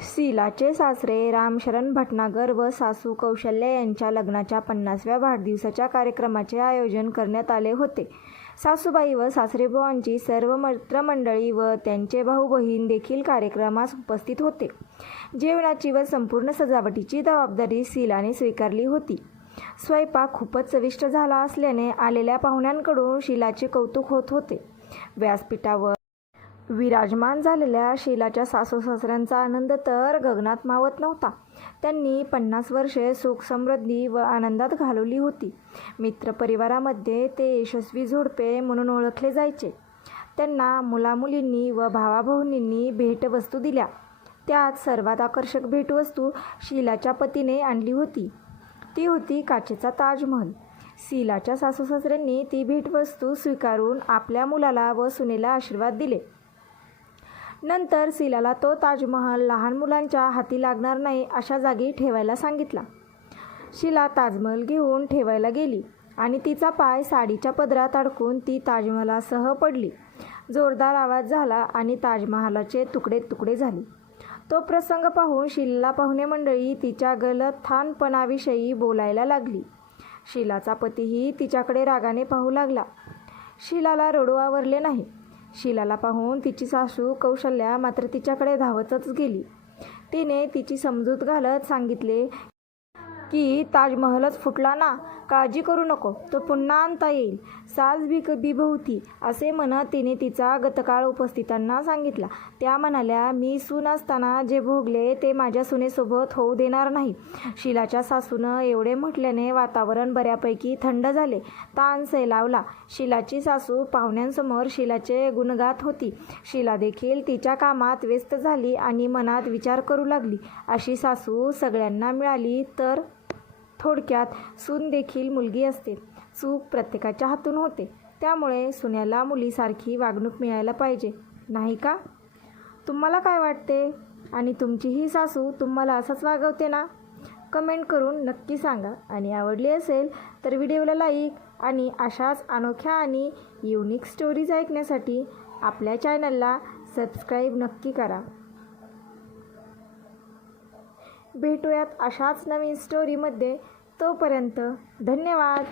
शीलाचे सासरे रामशरण भटनागर व सासू कौशल्या यांच्या लग्नाच्या 50व्या वाढदिवसाच्या कार्यक्रमाचे आयोजन करण्यात आले होते. सासूबाई व सासरेबुवांची सर्व मित्रमंडळी व त्यांचे भाऊ बहीण देखील कार्यक्रमास उपस्थित होते. जेवणाची व संपूर्ण सजावटीची जबाबदारी शीलाने स्वीकारली होती. स्वयंपाक खूपच चविष्ट झाला असल्याने आलेल्या पाहुण्यांकडून शीलाचे कौतुक होत होते. व्यासपीठावर विराजमान झालेल्या शीलाच्या सासू-सासऱ्यांचा आनंद तर गगनात मावत नव्हता. त्यांनी 50 वर्षे सुख समृद्धी व आनंदात घालवली होती. मित्रपरिवारामध्ये ते यशस्वी जोडपे म्हणून ओळखले जायचे. त्यांना मुलामुलींनी व भावाबहिणींनी भेटवस्तू दिल्या. त्यात सर्वात आकर्षक भेटवस्तू शीलाच्या पतीने आणली होती. ती होती काचेचा ताजमहल. शीलाच्या सासू-सासऱ्यांनी ती भेटवस्तू स्वीकारून आपल्या मुलाला व सुनेला आशीर्वाद दिले. नंतर शीलाला तो ताजमहल लहान मुलांच्या हाती लागणार नाही अशा जागी ठेवायला सांगितला. शीला ताजमहल घेऊन ठेवायला गेली आणि तिचा पाय साडीच्या पदरात अडकून ती ताजमहलासह पडली. जोरदार आवाज झाला आणि ताजमहालाचे तुकडे तुकडे झाले. तो प्रसंग पाहून शीलाला पाहुणे मंडळी तिच्या गलथानपणाविषयी बोलायला लागली. शीलाचा पतीही तिच्याकडे रागाने पाहू लागला. शीलाला रडू आवरले नाही. शीलाला पाहून तिची सासू कौशल्या मात्र तिच्याकडे धावतच गेली. तिने तिची समजूत घालत सांगितले की ताजमहलच फुटला ना, काळजी करू नको, तो पुन्हा आणता येईल. साज बिभवती असे म्हणत तिने तिचा गतकाळ उपस्थितांना सांगितला. त्या म्हणाल्या, मी सून असताना जे भोगले ते माझ्या सुनेसोबत होऊ देणार नाही. शीलाच्या सासूनं एवढे म्हटल्याने वातावरण बऱ्यापैकी थंड झाले. ताण सैलावला. शीलाची सासू पाहुण्यांसमोर शीलाचे गुण गात होती. शीला देखील तिच्या कामात व्यस्त झाली आणि मनात विचार करू लागली. अशी सासू सगळ्यांना मिळाली तर थोडक्यात सून देखील मुलगी असते. चूक प्रत्येकाच्या हातून होते. त्यामुळे सुनेला मुलीसारखी वागणूक मिळायला पाहिजे, नाही का? तुम्हाला काय वाटते? आणि तुमची ही सासू तुम्हाला असंच वागवते ना? कमेंट करून नक्की सांगा. आणि आवडली असेल तर व्हिडिओला लाईक आणि अशाच अनोख्या आणि युनिक स्टोरीज ऐकण्यासाठी आपल्या चॅनलला सबस्क्राईब नक्की करा. भेटूयात अशाच नवीन स्टोरीमध्ये. तोपर्यंत धन्यवाद.